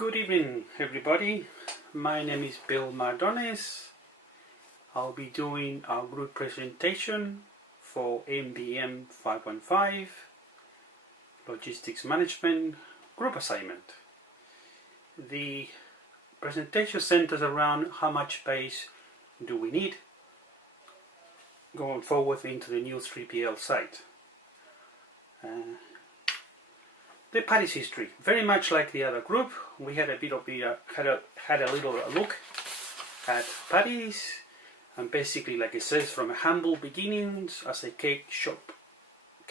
Good evening, everybody. My name is Bill Mardones. I'll be doing our group presentation for MBM 515 Logistics Management Group Assignment. The presentation centers around how much space do we need going forward into the new 3PL site. The Paddy's history, very much like the other group, we had a bit of the had a little look at Paddy's, and basically, like it says, from humble beginnings as a cake shop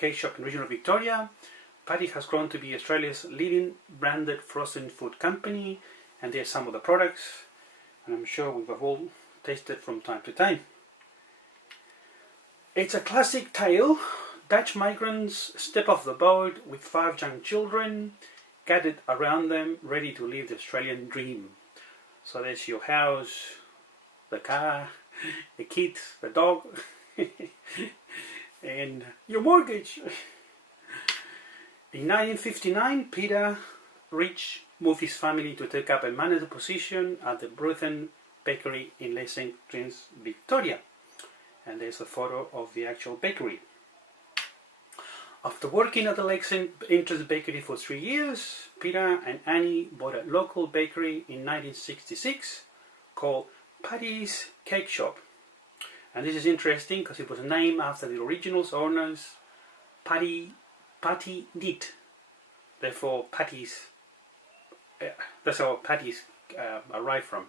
in regional Victoria, Paddy has grown to be Australia's leading branded frozen food company, and there's some of the products, and I'm sure we've all tasted from time to time. It's a classic tale. Dutch migrants step off the boat with 5 young children gathered around them, ready to live the Australian dream. So there's your house, the car, the kids, the dog, and your mortgage. In 1959, Peter Rich moved his family to take up a manager position at the Bruthen Bakery in Lake St. James, Victoria. And there's a photo of the actual bakery. After working at the Lake St. James Bakery for 3 years, Peter and Annie bought a local bakery in 1966 called Paddy's Cake Shop. And this is interesting because it was named after the original owners, Patty Did. Therefore, Paddy's. That's how Paddy's arrived from.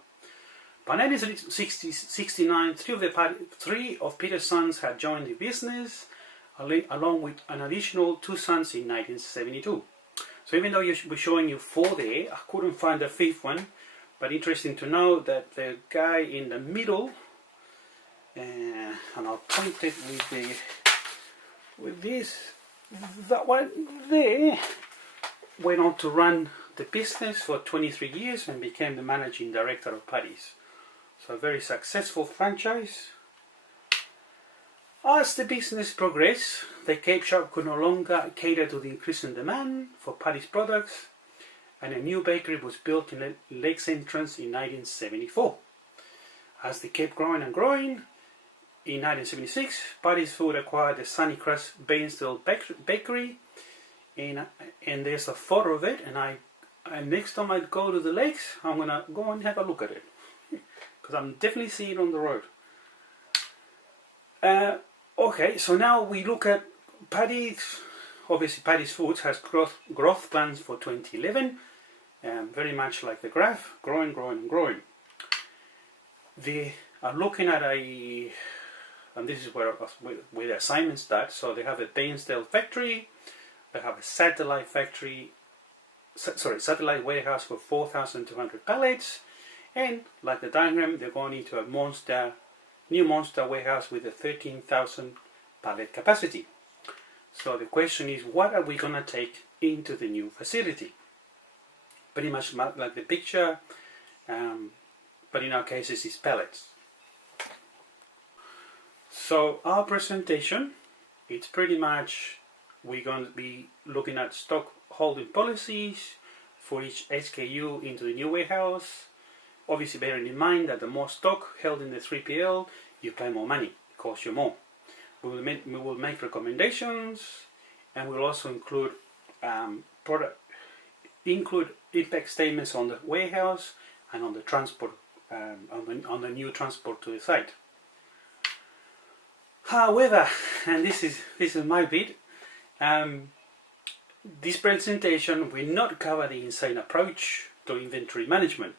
By 1969, three of Peter's sons had joined the business, along with an additional 2 sons in 1972. So even though we're showing you 4 there, I couldn't find the 5th one, but interesting to know that the guy in the middle, and I'll point it with that one there, went on to run the business for 23 years and became the managing director of Paddy's. So a very successful franchise. As the business progressed, the cake shop could no longer cater to the increasing demand for Paddy's products, and a new bakery was built in Lake St. James in 1974. As they kept growing and growing, in 1976, Paddy's Food acquired the Sunnycrest Bairnsdale Bakery, and there's a photo of it, and next time I go to the lakes, I'm going to go and have a look at it, because I'm definitely seeing it on the road. Okay, so now we look at Paddy's. Obviously, Paddy's Foods has growth plans for 2011, very much like the graph, growing. They are looking at and this is where the assignment starts. So they have a Bairnsdale factory, they have a satellite warehouse for 4,200 pallets, and like the diagram, they're going into a new monster warehouse with a 13,000 pallet capacity. So the question is, what are we going to take into the new facility? Pretty much like the picture, but in our cases it's pallets. So our presentation, it's pretty much, we're going to be looking at stock holding policies for each SKU into the new warehouse. Obviously, bearing in mind that the more stock held in the 3PL, you pay more money, it costs you more. We will make recommendations, and we'll also include impact statements on the warehouse and on the transport, on the new transport to the site. However, and this is my bit, this presentation will not cover the insane approach to inventory management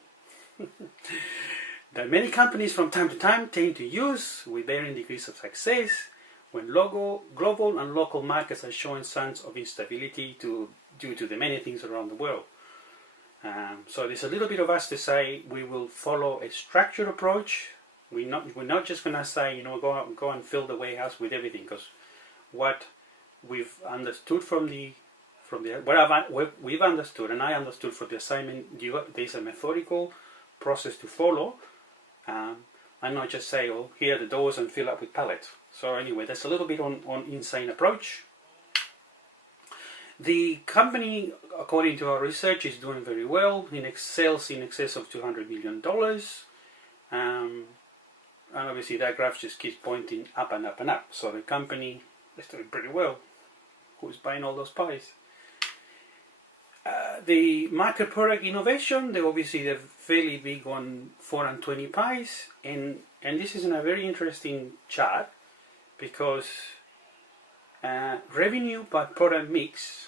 that many companies from time to time tend to use with varying degrees of success when global and local markets are showing signs of instability due to the many things around the world. So there's a little bit of us to say we will follow a structured approach. We're not just going to say, go and fill the warehouse with everything, because what we've understood we've understood, and I understood from the assignment, there's a methodical process to follow, and not just say, well, here are the doors and fill up with pallets. So anyway, that's a little bit on insane approach. The company, according to our research, is doing very well. Sales in excess of $200 million. And obviously that graph just keeps pointing up and up and up. So the company is doing pretty well. Who's buying all those pies? The market product innovation, they're fairly big on 4 and 20 pies. And this is a very interesting chart because revenue by product mix,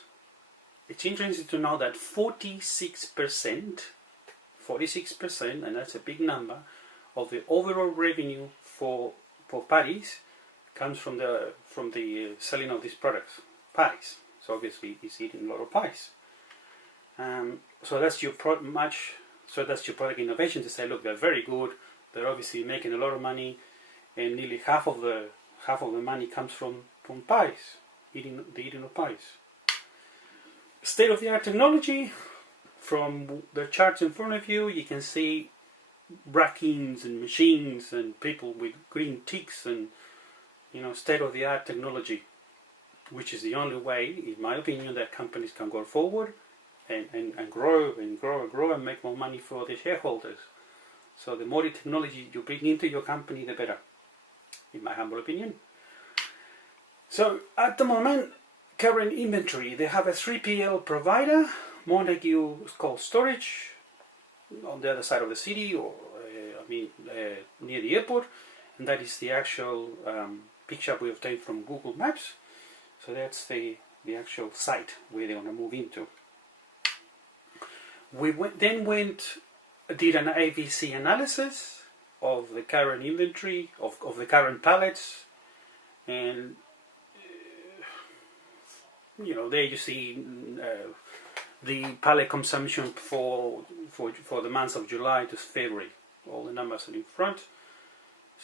it's interesting to know that 46%, and that's a big number, of the overall revenue for patties comes from the selling of these products, pies. So obviously it's eating a lot of pies. So that's your product innovation, to say, look, they're very good. They're obviously making a lot of money, and nearly half of the money comes from pies, the eating of pies. State-of-the-art technology. From the charts in front of you, you can see brackings and machines and people with green ticks and state-of-the-art technology, which is the only way, in my opinion, that companies can go forward and grow and make more money for the shareholders. So the more technology you bring into your company, the better, in my humble opinion. So at the moment, current inventory, they have a 3PL provider, Montague Cold Storage, on the other side of the city, or near the airport, and that is the actual picture we obtained from Google Maps. So that's the actual site where they're going to move into. We did an ABC analysis of the current inventory, of the current pallets, and there you see the pallet consumption for the months of July to February. All the numbers are in front.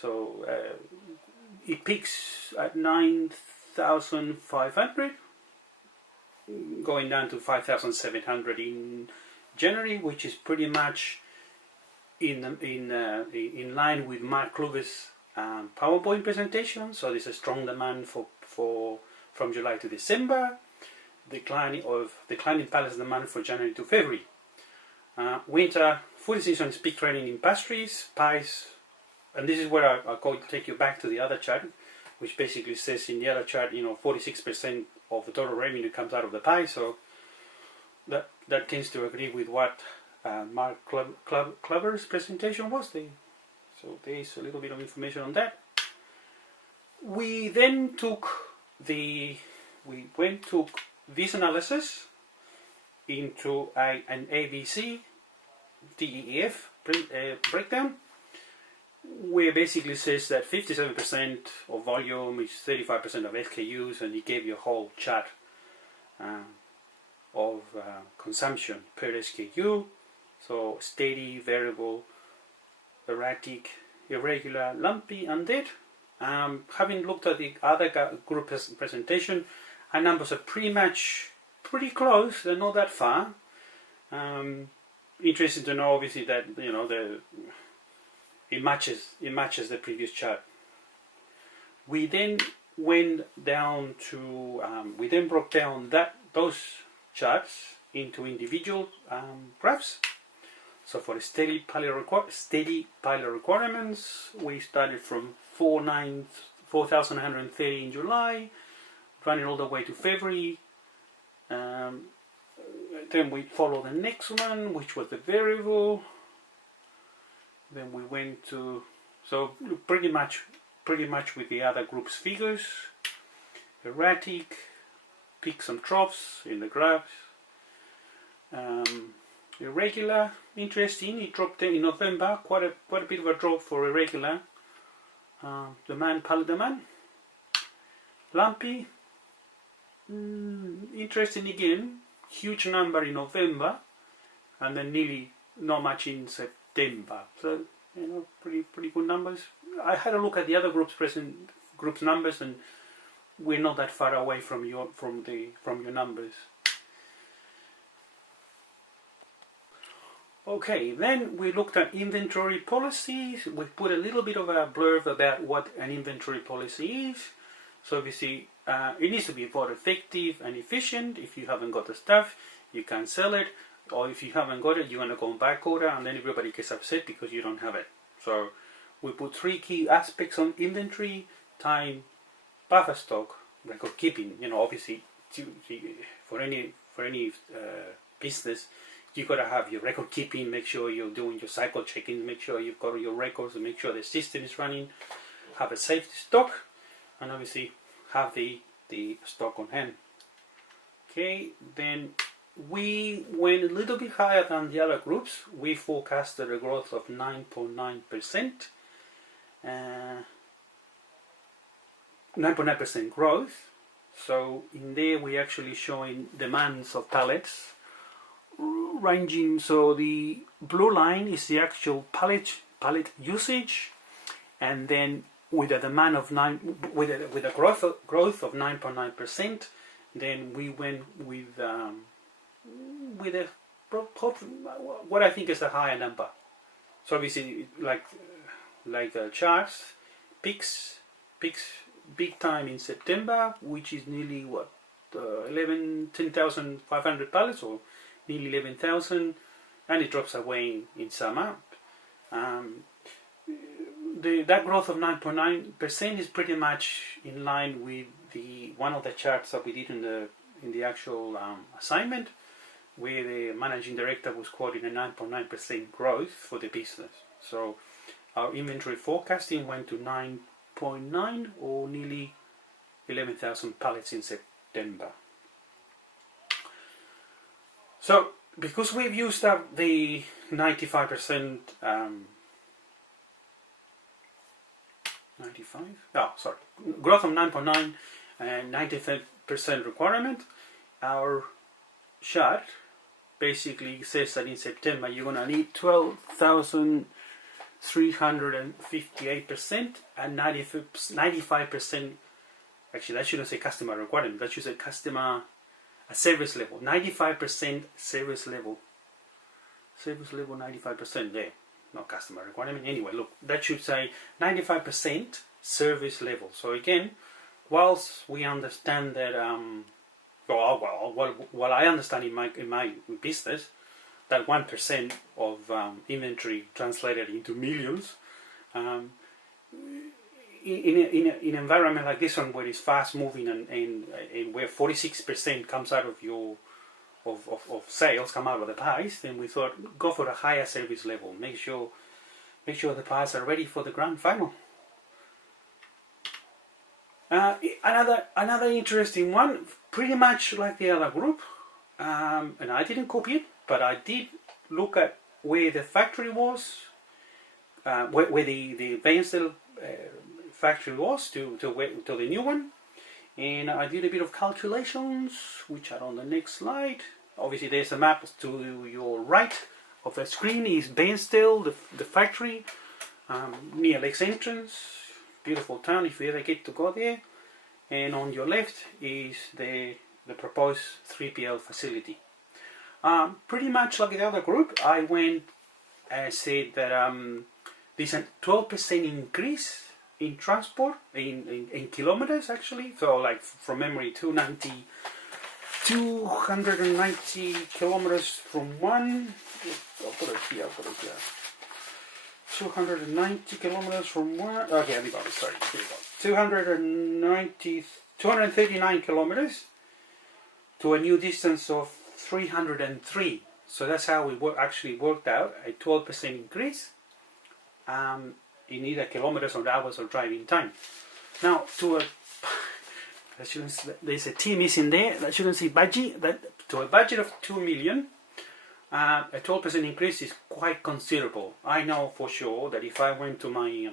So it peaks at 9,500, going down to 5,700 in January, which is pretty much in line with Mark Kluger's PowerPoint presentation. So there's a strong demand from July to December. Declining pallets demand for January to February. Winter food season is peak trading in pastries, pies, and this is where I'll take you back to the other chart, which basically says in the other chart, 46% of the total revenue comes out of the pie. So that tends to agree with what Mark Kluger's presentation was. So there is a little bit of information on that. We then took this analysis into an ABC DEF breakdown, where basically says that 57% of volume is 35% of SKUs, and he gave you a whole chart of consumption per SKU. So steady, variable, erratic, irregular, lumpy, and dead. Having looked at the other group presentation, our numbers are pretty close. They're not that far. Interesting to know, obviously, that it matches the previous chart. We then went down to we then broke down those charts into individual graphs. So for the steady pallet requirements, we started from 4,130 in July, running all the way to February. Then we follow the next one, which was the variable. Then we went to, so pretty much with the other group's figures. Erratic, peaks and troughs in the graphs. Irregular, interesting. It dropped in November, quite a bit of a drop for irregular. Pallet demand. Lumpy, interesting again. Huge number in November, and then nearly not much in September. So pretty good numbers. I had a look at the other groups numbers, and we're not that far away from your numbers. Okay, then we looked at inventory policies. We put a little bit of a blurb about what an inventory policy is. So obviously, it needs to be more effective and efficient. If you haven't got the stuff, you can't sell it, or if you haven't got it, you're going to go on back order, and then everybody gets upset because you don't have it. So we put 3 key aspects on inventory: time, buffer stock, record keeping. Obviously, for any business, you got to have your record keeping. Make sure you're doing your cycle checking. Make sure you've got your records, and make sure the system is running. Have a safety stock, and obviously have the stock on hand. Okay, then we went a little bit higher than the other groups. We forecasted a growth of 9.9%. 9.9% growth. So in there we actually showing demands of pallets ranging. So the blue line is the actual pallet usage, and then with a demand of with a growth of 9.9%, then we went with what I think is a higher number. So obviously, like the charts, peaks big time in September, which is nearly 10,500 pallets, or nearly 11,000, and it drops away in summer. That growth of 9.9% is pretty much in line with one of the charts that we did in the actual assignment, where the managing director was quoting a 9.9% growth for the business. So our inventory forecasting went to 9.9, or nearly 11,000 pallets in September. So because we've used up the 95%, growth of 9.9 and 95% requirement, our chart basically says that in September you're going to need 12,358% and 95%. Actually, that shouldn't say customer requirement. That should say service level. 95% service level. Service level 95% there. Not customer requirement. Anyway, look, that should say 95% service level. So again, whilst we understand that, well, I understand in my business that 1% of inventory translated into millions. In an environment like this one, where it's fast moving and where 46% comes out of your of sales come out of the pies, then we thought go for a higher service level. Make sure the pies are ready for the grand final. Another interesting one, pretty much like the other group, and I didn't copy it, but I did look at where the factory was, where the Bairnsdale factory was to the new one. And I did a bit of calculations, which are on the next slide. Obviously, there's a map to your right of the screen is Bairnsdale, the factory, near Lakes Entrance. Beautiful town if you ever get to go there. And on your left is the proposed 3PL facility. Pretty much like the other group, I went and said that there's a 12% increase in transport, in kilometers actually. So like from memory, 290 kilometers from one. I'll put it here. 290 kilometers from one. Okay, here we go. Sorry, here we go. 239 kilometers to a new distance of 303. So that's how we actually worked out a 12% increase in either kilometers or hours of driving time. Now, there's a T missing there. That shouldn't say budget. To a budget of 2 million, a 12% increase is quite considerable. I know for sure that if I went to my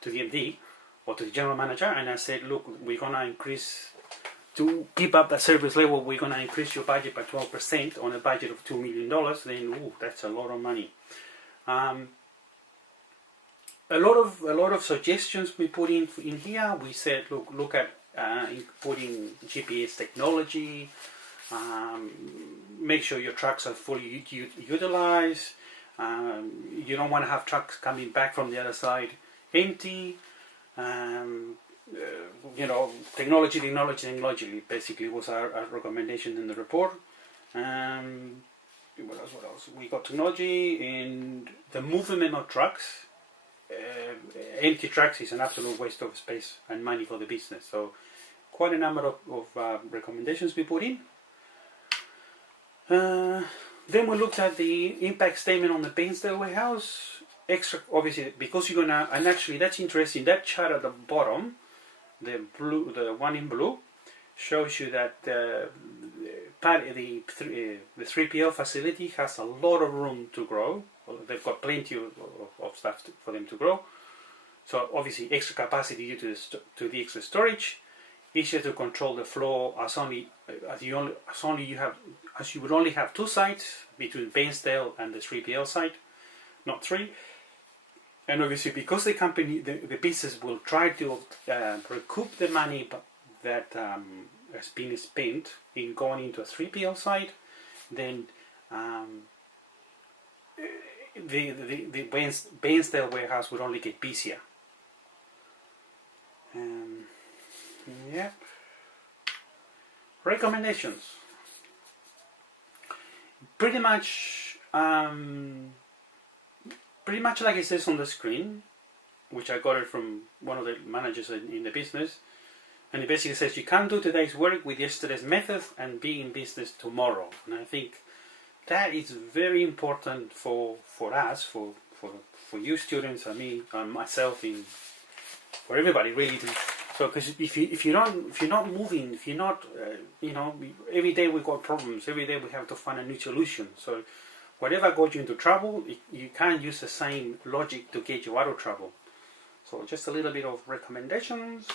to the MD or to the general manager and I said, look, we're gonna increase to keep up the service level, we're gonna increase your budget by 12% on a budget of $2 million. Then, that's a lot of money. A lot of suggestions we put in here. We said, look at putting GPS technology. Make sure your trucks are fully utilized. You don't want to have trucks coming back from the other side empty. technology basically was our recommendation in the report. What else? We got technology and the movement of trucks. Empty trucks is an absolute waste of space and money for the business. So quite a number of recommendations we put in. Then we looked at the impact statement on the Bairnsdale warehouse. Extra, obviously, because you're gonna, and actually that's interesting. That chart at the bottom, the one in blue, shows you that the 3PL facility has a lot of room to grow. They've got plenty of stuff for them to grow. So obviously extra capacity due to the extra storage. Easier to control the flow as you would only have two sites between Bairnsdale and the 3PL site, not three. And obviously because the company, the business will try to recoup the money that has been spent in going into a 3PL site, then the Bairnsdale warehouse would only get busier. Yeah. Recommendations. Pretty much like it says on the screen, which I got it from one of the managers in the business, and it basically says you can't do today's work with yesterday's method and be in business tomorrow. And I think that is very important for us, for you students, and me, and myself, for everybody really. So, because if you're not moving, if you're not, every day we've got problems. Every day we have to find a new solution. So, whatever got you into trouble, you can't use the same logic to get you out of trouble. So, just a little bit of recommendations.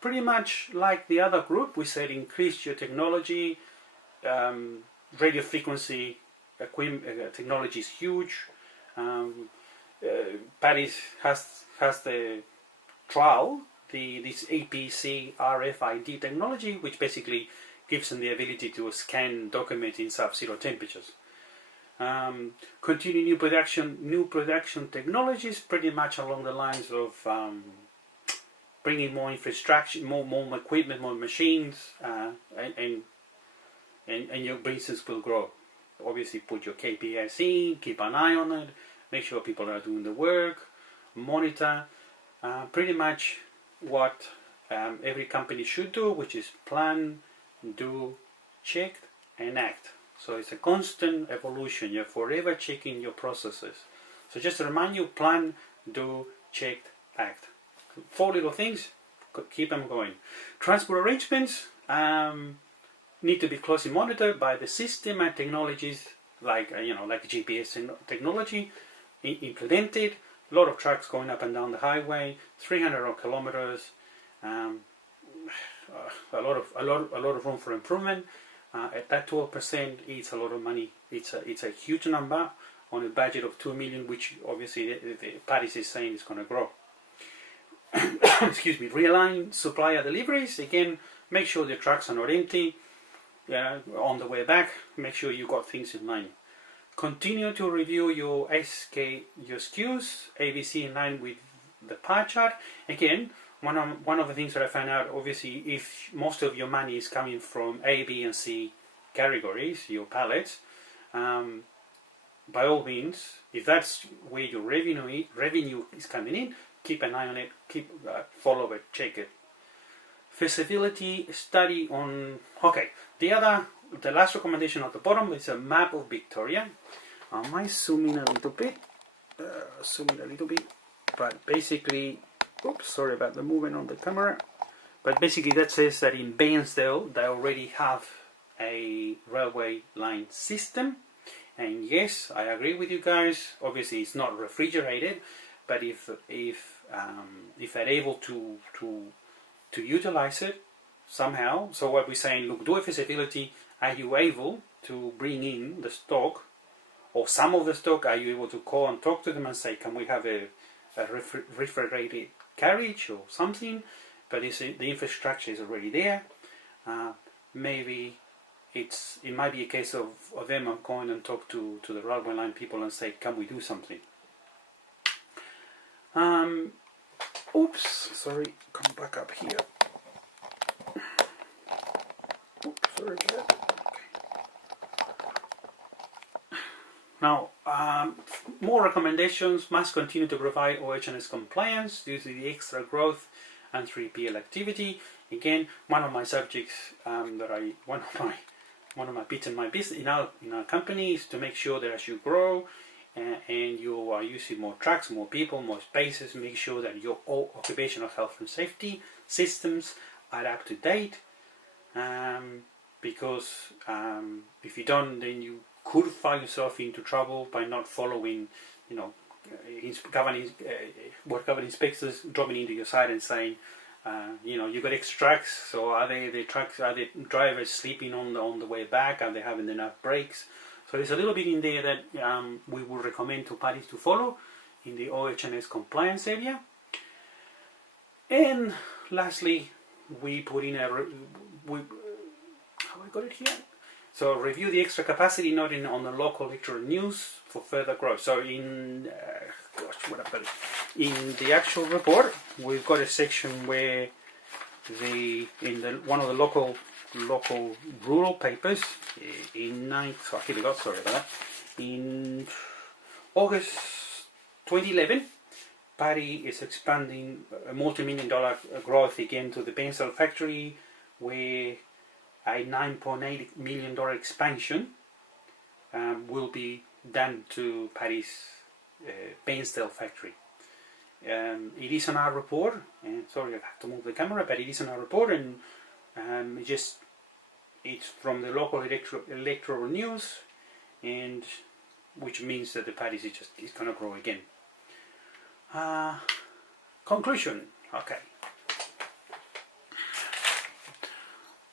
Pretty much like the other group, we said increase your technology. Radio frequency technology is huge. Paris has the trial, this APC RFID technology, which basically gives them the ability to scan documents in sub-zero temperatures. Continue new production technologies, pretty much along the lines of bringing more infrastructure, more equipment, more machines, and your business will grow. Obviously, put your KPIs in, keep an eye on it, make sure people are doing the work, monitor. Pretty much what every company should do, which is plan, do, check, and act. So it's a constant evolution. You're forever checking your processes. So just to remind you, plan, do, check, act. 4 little things, keep them going. Transport arrangements need to be closely monitored by the system and technologies like GPS technology implemented. A lot of trucks going up and down the highway, 300 kilometers. A lot of room for improvement. At that 12%, it's a lot of money. It's a huge number on a budget of 2 million, which obviously the Paris is saying is going to grow. Excuse me. Realign supplier deliveries. Again, make sure the trucks are not empty. On the way back, make sure you got things in line. Continue to review your SKUs, ABC in line with the pie chart. Again, one of the things that I found out, obviously, if most of your money is coming from A, B, and C categories, your pallets, by all means, if that's where your revenue is coming in, keep an eye on it, follow it, check it. Feasibility study on. Okay, the last recommendation at the bottom is a map of Victoria. I might zoom in a little bit. But basically, oops, sorry about the movement on the camera. But basically that says that in Bairnsdale they already have a railway line system. And yes, I agree with you guys. Obviously it's not refrigerated, but if they're able to utilize it somehow, so what we're saying, look, do a feasibility. Are you able to bring in the stock or some of the stock? Are you able to call and talk to them and say, can we have a refrigerated carriage or something? But the infrastructure is already there. Maybe it might be a case of them going and talk to the railway line people and say, can we do something? Oops, sorry, come back up here. Oops, sorry about that. Now, more recommendations: must continue to provide OH&S compliance due to the extra growth and 3PL activity. Again, one of my subjects one of my bits in my business in our company is to make sure that as you grow and you are using more trucks, more people, more spaces, make sure that your occupational health and safety systems are up to date. Because if you don't, then you could find yourself into trouble by not following, government inspectors dropping into your site and saying, you got extra trucks. So are the drivers sleeping on the way back? Are they having enough breaks? So there's a little bit in there that we would recommend to parties to follow in the OH&S compliance area. And lastly, we put in have I got it here? So review the extra capacity noted on the local electoral news for further growth. So in in the actual report, we've got a section where one of the local rural papers in August 2011, Paddy is expanding a multi-million-dollar growth again to the Painsdale factory, where a $9.8 million expansion will be done to Paddy's Painsdale factory. It is on our report, and sorry I have to move the camera, but it is on our report, and it's from the local electoral news, and which means that the Paddy's is going to grow again. Conclusion. Okay.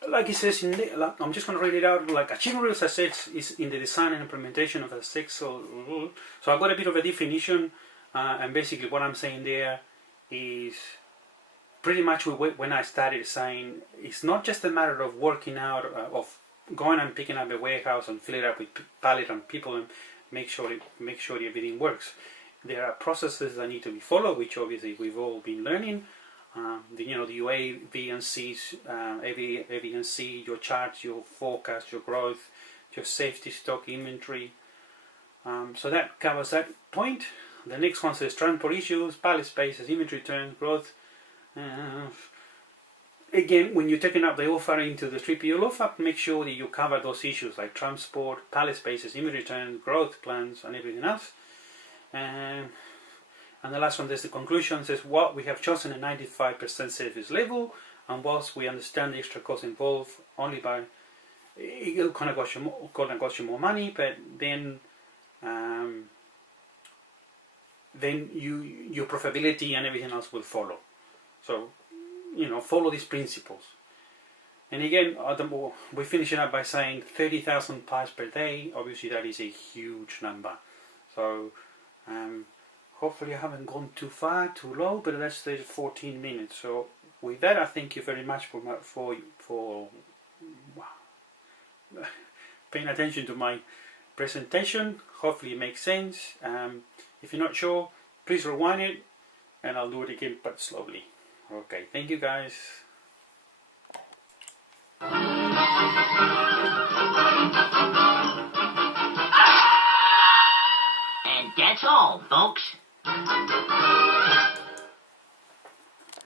Like it says I'm just going to read it out. Like, achieving real success is in the design and implementation of a successful rule. So I've got a bit of a definition, and basically what I'm saying there is pretty much when I started saying it's not just a matter of working out, of going and picking up a warehouse and fill it up with pallet and people and make sure everything works. There are processes that need to be followed, which obviously we've all been learning. The AVNCs, AVNC, your charts, your forecast, your growth, your safety stock inventory. So that covers that point. The next one says transport issues, pallet spaces, inventory turns, growth. Again, when you're taking up the offer into the 3PL offer, make sure that you cover those issues like transport, pallet spaces, inventory turns, growth plans, and everything else. And the last one, there's the conclusion, says we have chosen a 95% service level, and whilst we understand the extra cost involved, it'll kind of cost you more money, but then your profitability and everything else will follow. So, follow these principles. And again, we're finishing up by saying 30,000 pies per day. Obviously, that is a huge number. So, hopefully I haven't gone too far, too low, but that's the 14 minutes. So with that, I thank you very much for paying attention to my presentation. Hopefully it makes sense. If you're not sure, please rewind it, and I'll do it again, but slowly. Okay, thank you guys. And that's all, folks.